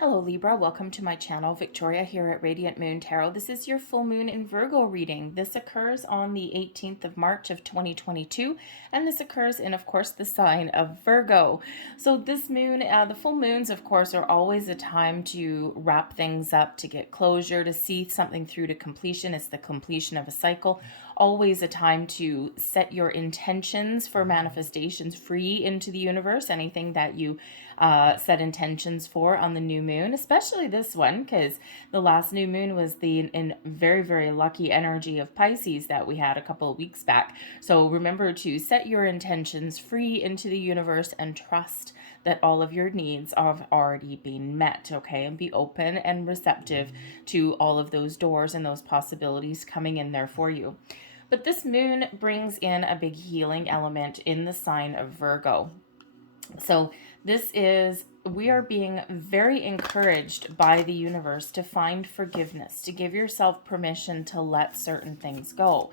Hello Libra, welcome to my channel. Victoria here at Radiant Moon Tarot. This is your full moon in Virgo reading. This occurs on the 18th of March of 2022, and this occurs in, of course, the sign of Virgo. So this moon, the full moons, of course, are always a time to wrap things up, to get closure, to see something through to completion. It's the completion of a cycle. Always a time to set your intentions for manifestations free into the universe. Anything that you set intentions for on the new moon, especially this one, because the last new moon was the very, very lucky energy of Pisces that we had a couple of weeks back. So remember to set your intentions free into the universe and trust that all of your needs have already been met, okay? And be open and receptive to all of those doors and those possibilities coming in there for you. But this moon brings in a big healing element in the sign of Virgo. So we are being very encouraged by the universe to find forgiveness, to give yourself permission to let certain things go.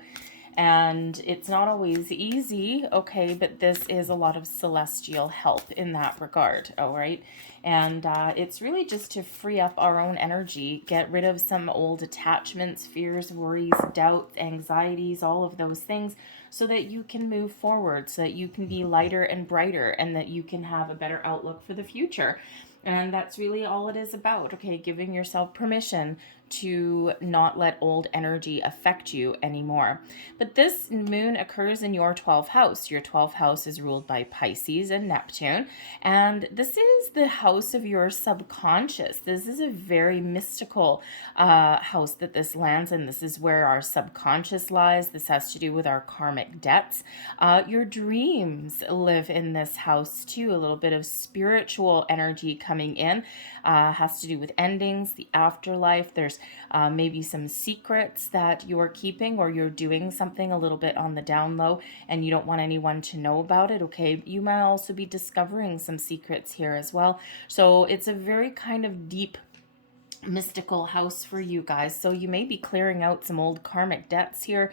And it's not always easy, okay, but this is a lot of celestial help in that regard, all right? And it's really just to free up our own energy, get rid of some old attachments, fears, worries, doubts, anxieties, all of those things, so that you can move forward, so that you can be lighter and brighter, and that you can have a better outlook for the future. And that's really all it is about, okay? Giving yourself permission to not let old energy affect you anymore. But this moon occurs in your 12th house. Your 12th house is ruled by Pisces and Neptune. And this is the house of your subconscious. This is a very mystical house that this lands in. This is where our subconscious lies. This has to do with our karmic debts. Your dreams live in this house too. A little bit of spiritual energy coming in. Has to do with endings, the afterlife. There's maybe some secrets that you're keeping, or you're doing something a little bit on the down low and you don't want anyone to know about it, okay? You might also be discovering some secrets here as well. So it's a very kind of deep mystical house for you guys. So you may be clearing out some old karmic debts here.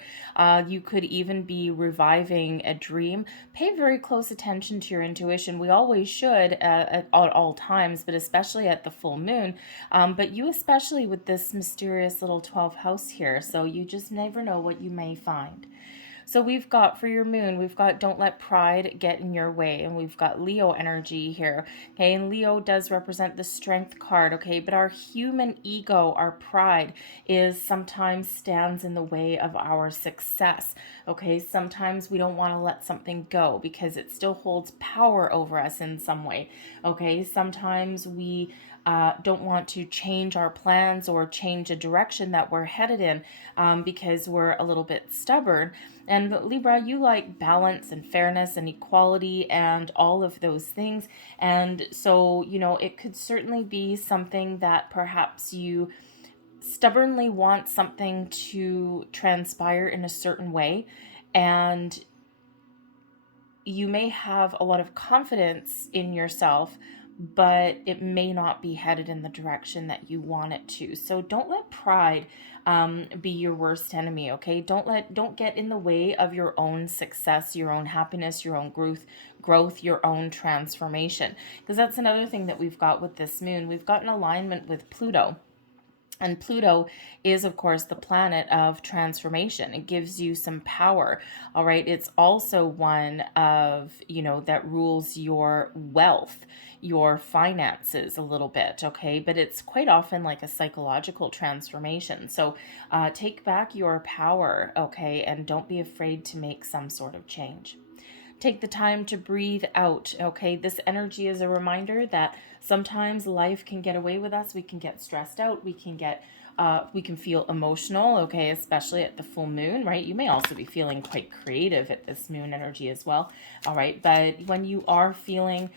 You could even be reviving a dream. Pay very close attention to your intuition. We always should at all times, but especially at the full moon. But you especially with this mysterious little 12th house here. So you just never know what you may find. So we've got, for your moon, we've got don't let pride get in your way. And we've got Leo energy here. Okay, and Leo does represent the strength card, okay? But our human ego, our pride, is sometimes stands in the way of our success, okay? Sometimes we don't want to let something go because it still holds power over us in some way, okay? Sometimes we don't want to change our plans or change a direction that we're headed in because we're a little bit stubborn. And Libra, you like balance and fairness and equality and all of those things. And so, you know, it could certainly be something that perhaps you stubbornly want something to transpire in a certain way. And you may have a lot of confidence in yourself, but it may not be headed in the direction that you want it to. So don't let pride be your worst enemy, okay? Don't get in the way of your own success, your own happiness, your own growth, your own transformation. Because that's another thing that we've got with this moon. We've got an alignment with Pluto. And Pluto is, of course, the planet of transformation. It gives you some power, all right? It's also one of, you know, that rules your wealth, your finances a little bit, okay? But it's quite often like a psychological transformation. So take back your power, okay? And don't be afraid to make some sort of change. Take the time to breathe out, okay? This energy is a reminder that sometimes life can get away with us. We can get stressed out. We can feel emotional, okay? Especially at the full moon, right? You may also be feeling quite creative at this moon energy as well, all right? But when you are feeling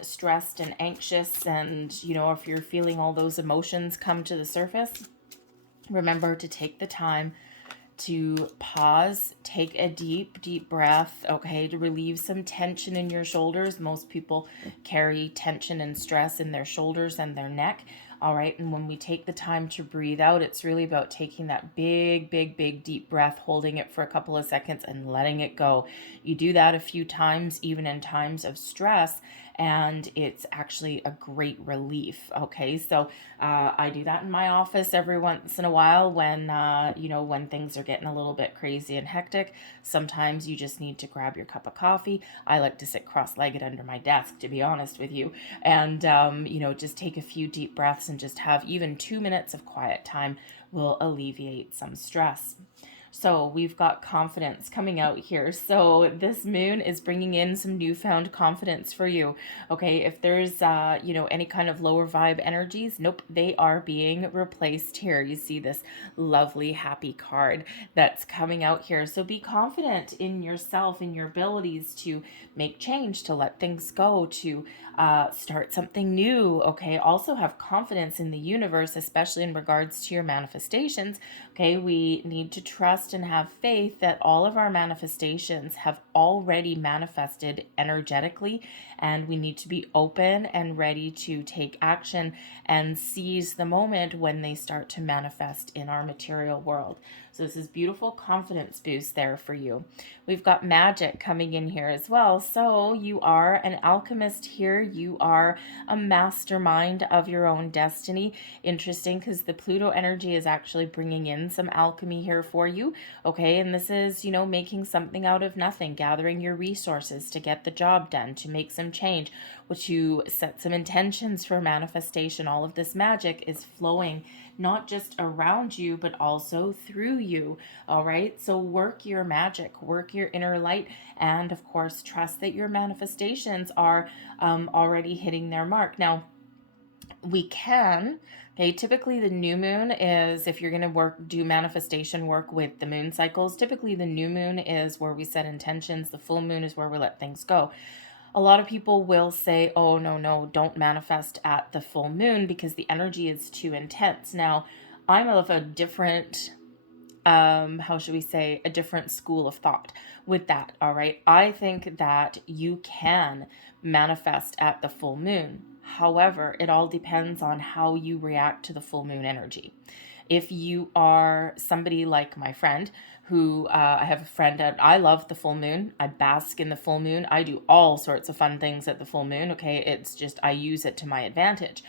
stressed and anxious, and, you know, if you're feeling all those emotions come to the surface, remember to take the time to pause, take a deep breath, okay, to relieve some tension in your shoulders. Most people carry tension and stress in their shoulders and their neck. All right. And when we take the time to breathe out, it's really about taking that big, big, big deep breath, holding it for a couple of seconds and letting it go. You do that a few times, even in times of stress, and it's actually a great relief. Okay. So I do that in my office every once in a while when, when things are getting a little bit crazy and hectic. Sometimes you just need to grab your cup of coffee. I like to sit cross-legged under my desk, to be honest with you, and, just take a few deep breaths and just have even 2 minutes of quiet time will alleviate some stress. So we've got confidence coming out here. So this moon is bringing in some newfound confidence for you. Okay, if there's, any kind of lower vibe energies, nope, they are being replaced here. You see this lovely happy card that's coming out here. So be confident in yourself, in your abilities to make change, to let things go, to start something new. Okay, also have confidence in the universe, especially in regards to your manifestations. Okay, we need to trust and have faith that all of our manifestations have already manifested energetically, and we need to be open and ready to take action and seize the moment when they start to manifest in our material world. So this is beautiful confidence boost there for you. We've got magic coming in here as well. So you are an alchemist here. You are a mastermind of your own destiny. Interesting, because the Pluto energy is actually bringing in some alchemy here for you. Okay, and this is, making something out of nothing, gathering your resources to get the job done, to make some change, to set some intentions for manifestation. All of this magic is flowing not just around you, but also through you. All right. So work your magic, work your inner light, and of course, trust that your manifestations are already hitting their mark. Now, typically the new moon is, if you're going to do manifestation work with the moon cycles, typically the new moon is where we set intentions. The full moon is where we let things go. A lot of people will say, oh, no, don't manifest at the full moon because the energy is too intense. Now, I'm of a different, a different school of thought with that, all right? I think that you can manifest at the full moon. However, it all depends on how you react to the full moon energy. If you are somebody like my friend, who I have a friend that I love the full moon. I bask in the full moon. I do all sorts of fun things at the full moon. Okay, it's just I use it to my advantage.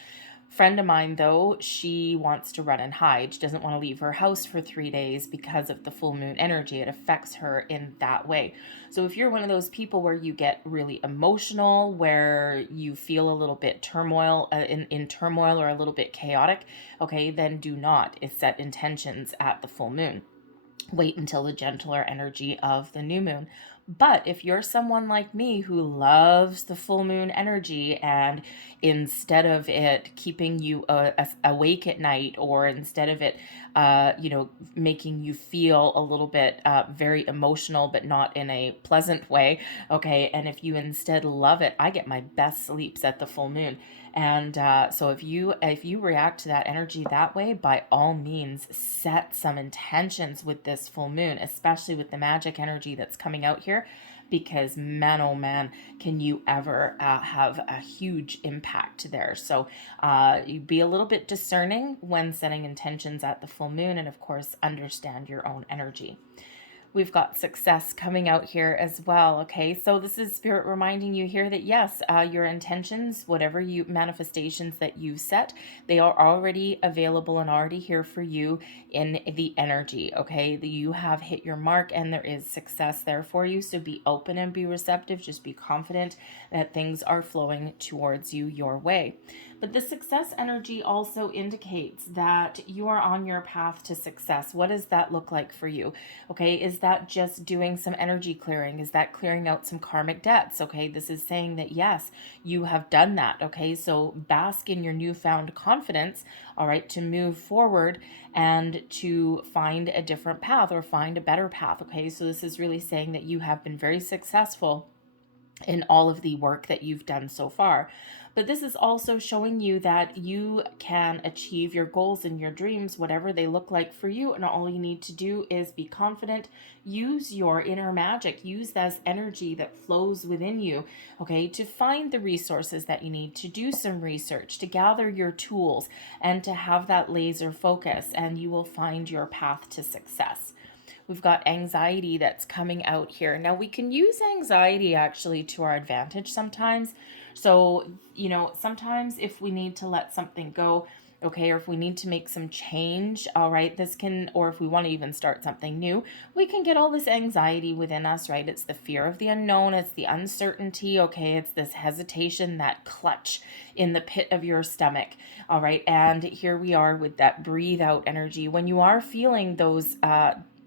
Friend of mine, though, she wants to run and hide. She doesn't want to leave her house for 3 days because of the full moon energy. It affects her in that way. So if you're one of those people where you get really emotional, where you feel a little bit in turmoil or a little bit chaotic, okay, then do not set intentions at the full moon. Wait until the gentler energy of the new moon. But if you're someone like me who loves the full moon energy, and instead of it keeping you awake at night, or instead of it, making you feel a little bit very emotional, but not in a pleasant way, okay, and if you instead love it, I get my best sleeps at the full moon. And so if you react to that energy that way, by all means, set some intentions with this full moon, especially with the magic energy that's coming out here, because man, oh man, can you ever have a huge impact there. So you be a little bit discerning when setting intentions at the full moon, and of course, understand your own energy. We've got success coming out here as well. Okay, so this is Spirit reminding you here that yes, your intentions, whatever manifestations that you set, they are already available and already here for you in the energy. Okay, you have hit your mark and there is success there for you. So be open and be receptive. Just be confident that things are flowing towards you your way. But the success energy also indicates that you are on your path to success. What does that look like for you? Okay, is that just doing some energy clearing? Is that clearing out some karmic debts? Okay, this is saying that yes, you have done that. Okay, so bask in your newfound confidence, all right, to move forward and to find a different path or find a better path. Okay, so this is really saying that you have been very successful in all of the work that you've done so far. But this is also showing you that you can achieve your goals and your dreams, whatever they look like for you. And all you need to do is be confident, use your inner magic, use that energy that flows within you, okay, to find the resources that you need, to do some research, to gather your tools, and to have that laser focus, and you will find your path to success. We've got anxiety that's coming out here. Now, we can use anxiety actually to our advantage sometimes. So, sometimes if we need to let something go, okay, or if we need to make some change, all right, or if we want to even start something new, we can get all this anxiety within us, right? It's the fear of the unknown, it's the uncertainty, okay, it's this hesitation, that clutch in the pit of your stomach, all right, and here we are with that breathe out energy. When you are feeling those,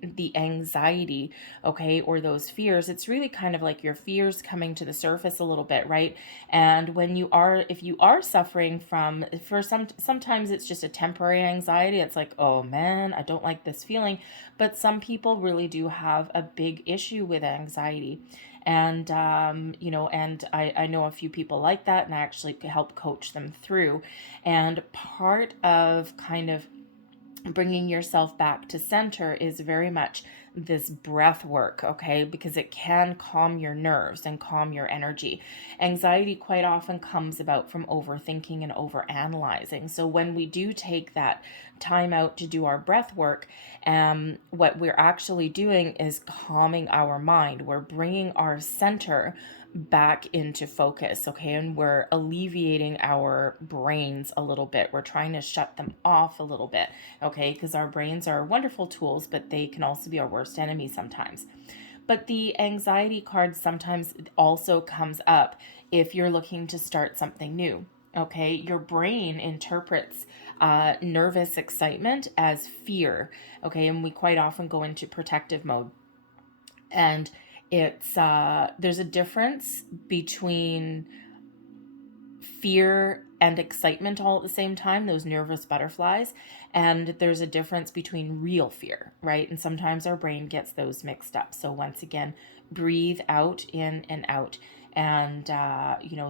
the anxiety, okay, or those fears, it's really kind of like your fears coming to the surface a little bit, right? And if you are suffering sometimes it's just a temporary anxiety. It's like, oh man, I don't like this feeling. But some people really do have a big issue with anxiety. And, and I know a few people like that, and I actually help coach them through. And part of kind of bringing yourself back to center is very much this breath work, okay, because it can calm your nerves and calm your energy. Anxiety quite often comes about from overthinking and overanalyzing. So when we do take that time out to do our breath work, what we're actually doing is calming our mind. We're bringing our center back into focus, okay, and we're alleviating our brains a little bit. We're trying to shut them off a little bit, okay, because our brains are wonderful tools, but they can also be our worst enemy sometimes. But the anxiety card sometimes also comes up if you're looking to start something new. Okay, your brain interprets nervous excitement as fear. Okay, and we quite often go into protective mode. And it's there's a difference between fear and excitement all at the same time, those nervous butterflies, and there's a difference between real fear, right? And sometimes our brain gets those mixed up. So once again, breathe out, in and out. And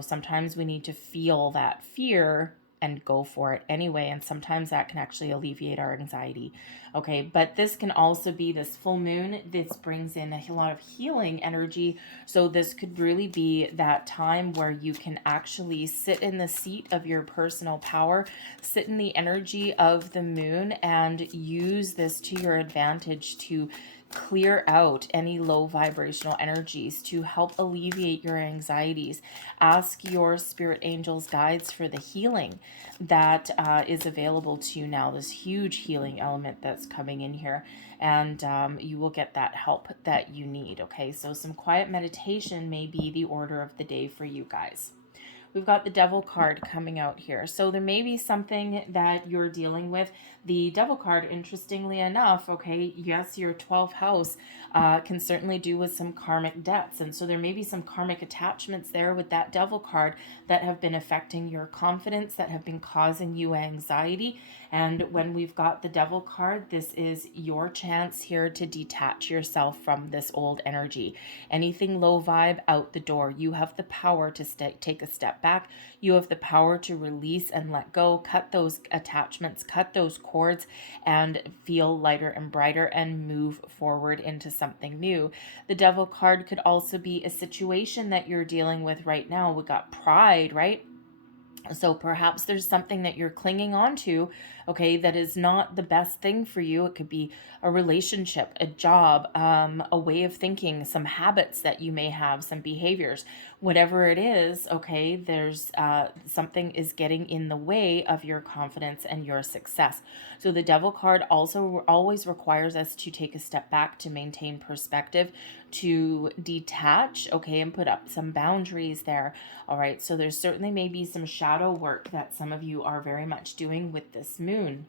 sometimes we need to feel that fear and go for it anyway, and sometimes that can actually alleviate our anxiety. Okay, but this can also be this full moon. This brings in a lot of healing energy. So this could really be that time where you can actually sit in the seat of your personal power, sit in the energy of the moon, and use this to your advantage to clear out any low vibrational energies, to help alleviate your anxieties. Ask your spirit angels, guides for the healing that is available to you now, this huge healing element that's coming in here, and you will get that help that you need. Okay, so some quiet meditation may be the order of the day for you guys. We've got the Devil card coming out here. So there may be something that you're dealing with. The Devil card, interestingly enough, okay, yes, your 12th house can certainly do with some karmic debts. And so there may be some karmic attachments there with that Devil card that have been affecting your confidence, that have been causing you anxiety. And when we've got the Devil card, this is your chance here to detach yourself from this old energy. Anything low vibe, out the door. You have the power to take a step back. You have the power to release and let go, cut those attachments, cut those cords, and feel lighter and brighter and move forward into something new. The Devil card could also be a situation that you're dealing with right now. We got pride, right? So perhaps there's something that you're clinging on to, okay, that is not the best thing for you. It could be a relationship, a job, a way of thinking, some habits that you may have, some behaviors, whatever it is, okay, there's something is getting in the way of your confidence and your success. So the Devil card also always requires us to take a step back, to maintain perspective, to detach, okay, and put up some boundaries there. All right, so there's certainly maybe some shadow work that some of you are very much doing with this moon.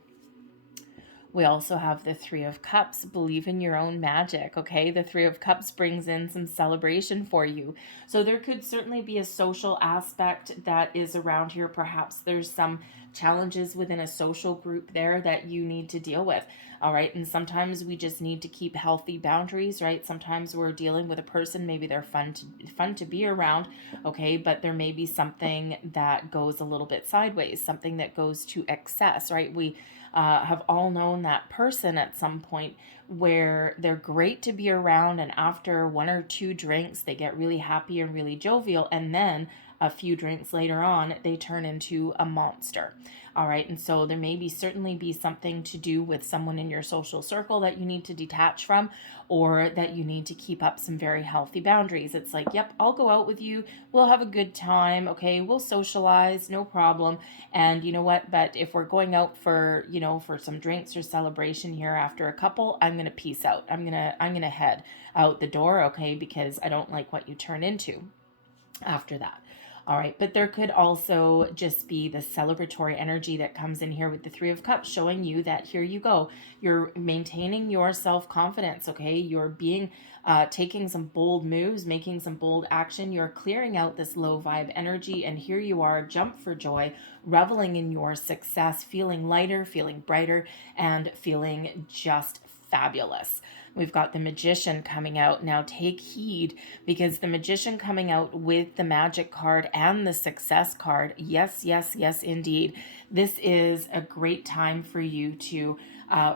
We also have the Three of Cups. Believe in your own magic, okay? The Three of Cups brings in some celebration for you. So there could certainly be a social aspect that is around here. Perhaps there's some challenges within a social group there that you need to deal with. All right. And sometimes we just need to keep healthy boundaries, right? Sometimes we're dealing with a person, maybe they're fun to be around, okay, but there may be something that goes a little bit sideways, something that goes to excess, right? We have all known that person at some point where they're great to be around, and after one or two drinks, they get really happy and really jovial, and then a few drinks later on, they turn into a monster. All right. And so there may certainly be something to do with someone in your social circle that you need to detach from, or that you need to keep up some very healthy boundaries. It's like, yep, I'll go out with you. We'll have a good time. Okay. We'll socialize. No problem. And you know what? But if we're going out for, for some drinks or celebration here after a couple, I'm going to peace out. I'm going to head out the door. Okay. Because I don't like what you turn into after that. All right, but there could also just be the celebratory energy that comes in here with the Three of Cups, showing you that here you go. You're maintaining your self-confidence, okay? You're taking some bold moves, making some bold action. You're clearing out this low vibe energy, and here you are, jump for joy, reveling in your success, feeling lighter, feeling brighter, and feeling just fabulous. We've got the Magician coming out. Now take heed, because the Magician coming out with the Magic card and the Success card. Yes, yes, yes, indeed. This is a great time for you to,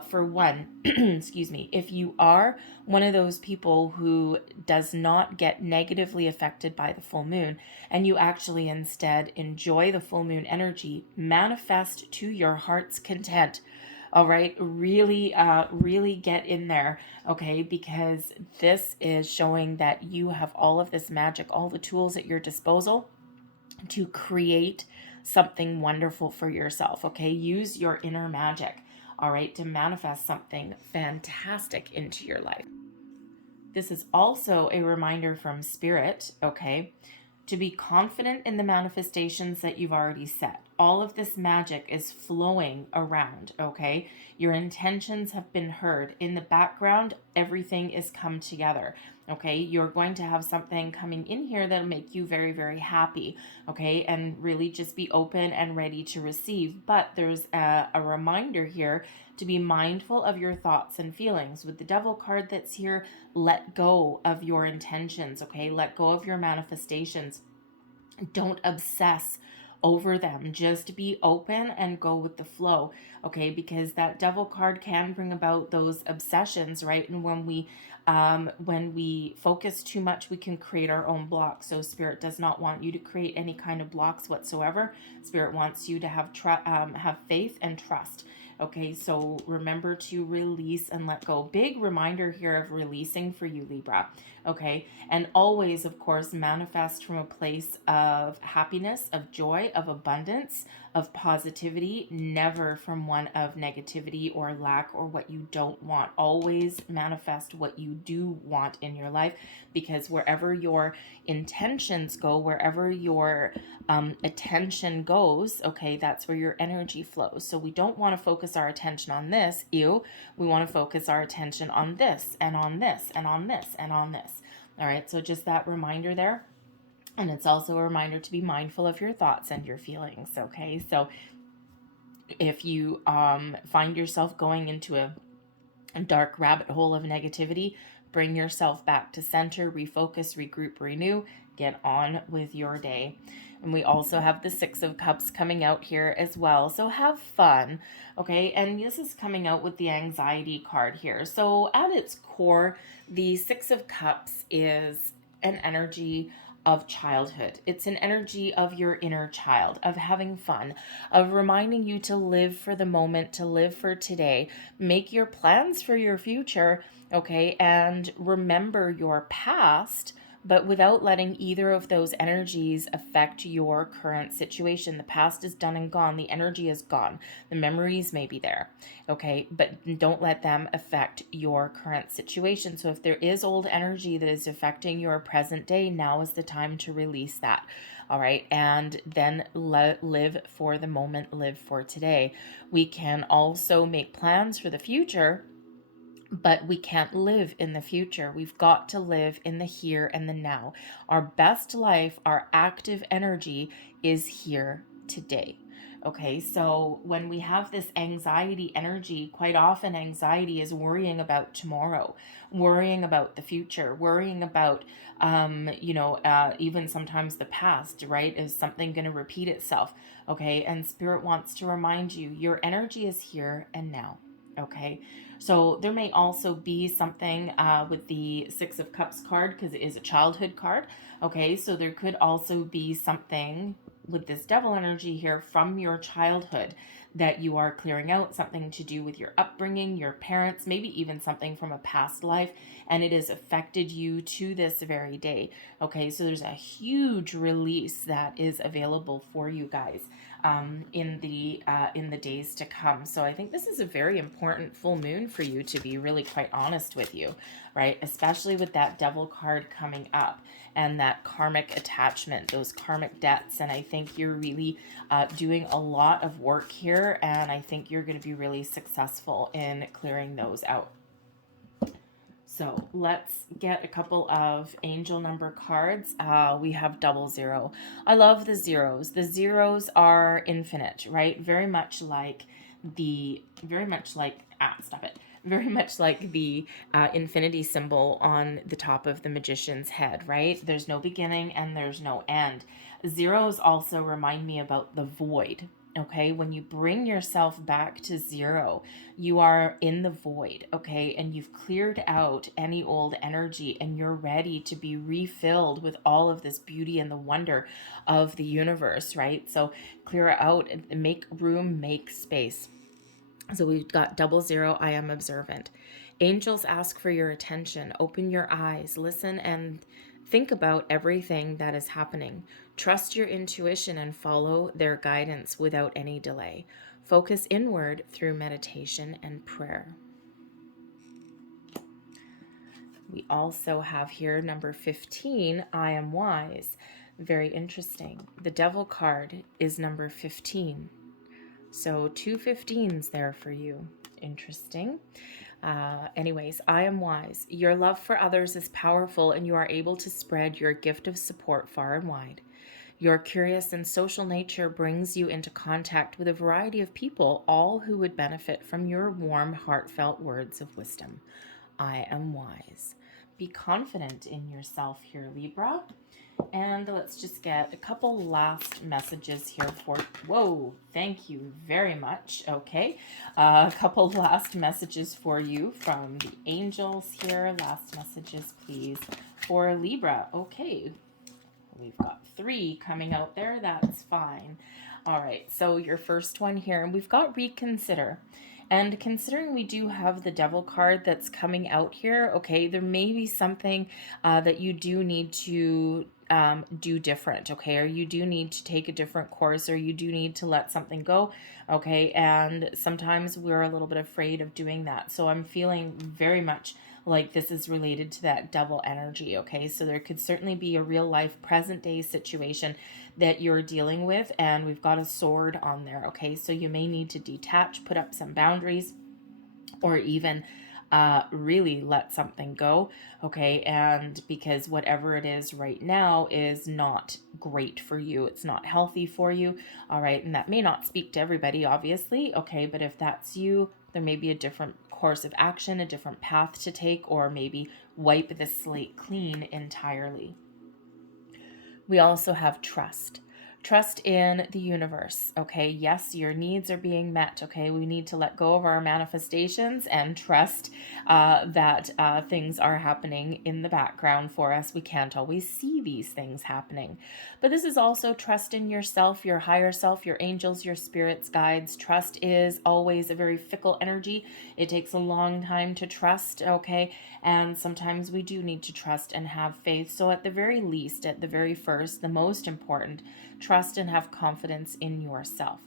for one, excuse me, if you are one of those people who does not get negatively affected by the full moon, and you actually instead enjoy the full moon energy, manifest to your heart's content. All right, really, really get in there, okay, because this is showing that you have all of this magic, all the tools at your disposal to create something wonderful for yourself, okay? Use your inner magic, all right, to manifest something fantastic into your life. This is also a reminder from Spirit, okay, to be confident in the manifestations that you've already set. All of this magic is flowing around, okay? Your intentions have been heard. In the background, everything is come together, okay? You're going to have something coming in here that'll make you very, very happy, okay? And really just be open and ready to receive. But there's a reminder here to be mindful of your thoughts and feelings. With the Devil card that's here, let go of your intentions, okay? Let go of your manifestations. Don't obsess over them. Just be open and go with the flow, okay? Because that Devil card can bring about those obsessions, right? And when we focus too much, we can create our own blocks. So Spirit does not want you to create any kind of blocks whatsoever. Spirit wants you to have faith and trust. Okay, so remember to release and let go. Big reminder here of releasing for you, Libra. Okay, and always, of course, manifest from a place of happiness, of joy, of abundance, of positivity, never from one of negativity or lack or what you don't want. Always manifest what you do want in your life, because wherever your intentions go, wherever your attention goes, okay, that's where your energy flows. So we don't want to focus our attention on this, we want to focus our attention on this and on this and on this and on this. All right, so just that reminder there. And it's also a reminder to be mindful of your thoughts and your feelings, okay? So if you find yourself going into a dark rabbit hole of negativity, bring yourself back to center, refocus, regroup, renew, get on with your day. And we also have the Six of Cups coming out here as well. So have fun, okay? And this is coming out with the anxiety card here. So at its core, the Six of Cups is an energy of childhood. It's an energy of your inner child, of having fun, of reminding you to live for the moment, to live for today, make your plans for your future, okay? And remember your past, but without letting either of those energies affect your current situation. The past is done and gone. The energy is gone. The memories may be there, okay? But don't let them affect your current situation. So if there is old energy that is affecting your present day, now is the time to release that. All right. And then live for the moment, live for today. We can also make plans for the future, but we can't live in the future. We've got to live in the here and the now. Our best life, our active energy is here today. Okay, so when we have this anxiety energy, quite often anxiety is worrying about tomorrow, worrying about the future, worrying about, even sometimes the past, right? Is something going to repeat itself? Okay, and Spirit wants to remind you your energy is here and now. Okay, so there may also be something with the Six of Cups card, because it is a childhood card. Okay, so there could also be something with this devil energy here from your childhood that you are clearing out, something to do with your upbringing, your parents, maybe even something from a past life, and it has affected you to this very day. Okay, so there's a huge release that is available for you guys in the days to come. So I think this is a very important full moon for you, to be really quite honest with you, right? Especially with that devil card coming up and that karmic attachment, those karmic debts. And I think you're really doing a lot of work here, and I think you're going to be really successful in clearing those out. So let's get a couple of angel number cards. We have 00. I love the zeros. The zeros are infinite, right? Very much like the infinity symbol on the top of the magician's head, right? There's no beginning and there's no end. Zeros also remind me about the void. Okay, when you bring yourself back to zero, you are in the void, okay, and you've cleared out any old energy and you're ready to be refilled with all of this beauty and the wonder of the universe, right? So clear out, make room, make space. So we've got 00, I am observant. Angels ask for your attention. Open your eyes, listen, and think about everything that is happening. Trust your intuition and follow their guidance without any delay. Focus inward through meditation and prayer. We also have here number 15, I am wise. Very interesting. The devil card is number 15. So 2 15s there for you. Interesting. Anyways, I am wise. Your love for others is powerful, and you are able to spread your gift of support far and wide. Your curious and social nature brings you into contact with a variety of people, all who would benefit from your warm, heartfelt words of wisdom. I am wise. Be confident in yourself here, Libra. And let's just get a couple last messages here for, whoa, thank you very much. Okay, a couple last messages for you from the angels here. Last messages, please, for Libra. Okay, we've got 3 coming out there. That's fine. All right, so your first one here, and we've got reconsider. And considering we do have the devil card that's coming out here, okay, there may be something that you do need to do different, okay, or you do need to take a different course, or you do need to let something go, okay, and sometimes we're a little bit afraid of doing that. So I'm feeling very much like this is related to that devil energy, okay? So there could certainly be a real life present day situation that you're dealing with, and we've got a sword on there, okay? So you may need to detach, put up some boundaries, or even really let something go, okay? And because whatever it is right now is not great for you, it's not healthy for you, all right? And that may not speak to everybody, obviously, okay? But if that's you, there may be a different course of action, a different path to take, or maybe wipe the slate clean entirely. We also have trust. Trust in the universe, okay? Yes, your needs are being met, okay? We need to let go of our manifestations and trust that things are happening in the background for us. We can't always see these things happening. But this is also trust in yourself, your higher self, your angels, your spirits, guides. Trust is always a very fickle energy. It takes a long time to trust, okay? And sometimes we do need to trust and have faith. So at the very least, at the very first, the most important, trust and have confidence in yourself.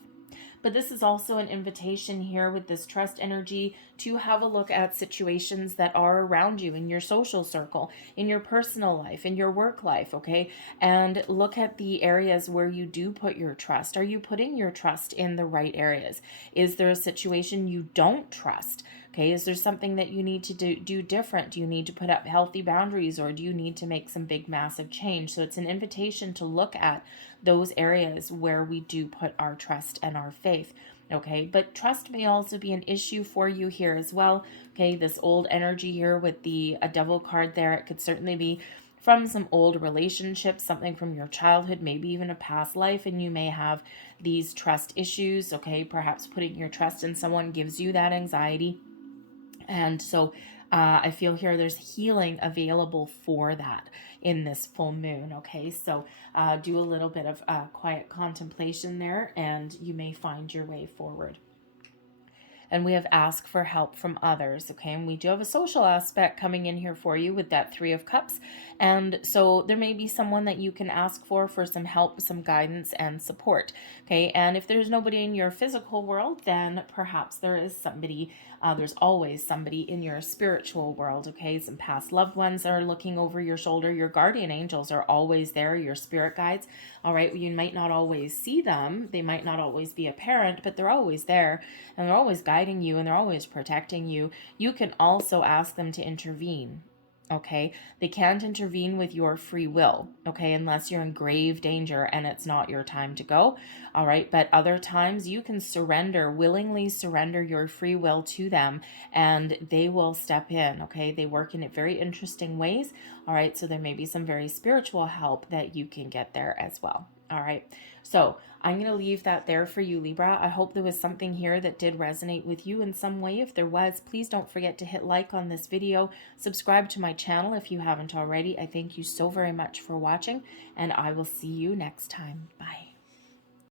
But this is also an invitation here with this trust energy to have a look at situations that are around you in your social circle, in your personal life, in your work life, okay? And look at the areas where you do put your trust. Are you putting your trust in the right areas? Is there a situation you don't trust? Okay, is there something that you need to do different? Do you need to put up healthy boundaries, or do you need to make some big, massive change? So it's an invitation to look at those areas where we do put our trust and our faith. Okay, but trust may also be an issue for you here as well. Okay, this old energy here with the devil card there, it could certainly be from some old relationships, something from your childhood, maybe even a past life, and you may have these trust issues. Okay, perhaps putting your trust in someone gives you that anxiety. And so I feel here there's healing available for that in this full moon. Okay, so do a little bit of quiet contemplation there, and you may find your way forward. And we have asked for help from others, okay? And we do have a social aspect coming in here for you with that Three of Cups. And so there may be someone that you can ask for some help, some guidance, and support, okay? And if there's nobody in your physical world, then perhaps there is somebody, there's always somebody in your spiritual world, okay? Some past loved ones are looking over your shoulder. Your guardian angels are always there, your spirit guides, all right? You might not always see them. They might not always be apparent, but they're always there, and they're always guiding you, and they're always protecting you. You can also ask them to intervene. Okay, they can't intervene with your free will, okay, unless you're in grave danger and it's not your time to go. All right, but other times you can willingly surrender your free will to them, and they will step in. Okay, they work in very interesting ways. All right, so there may be some very spiritual help that you can get there as well. All right, so I'm going to leave that there for you, Libra. I hope there was something here that did resonate with you in some way. If there was, please don't forget to hit like on this video. Subscribe to my channel if you haven't already. I thank you so very much for watching, and I will see you next time. Bye.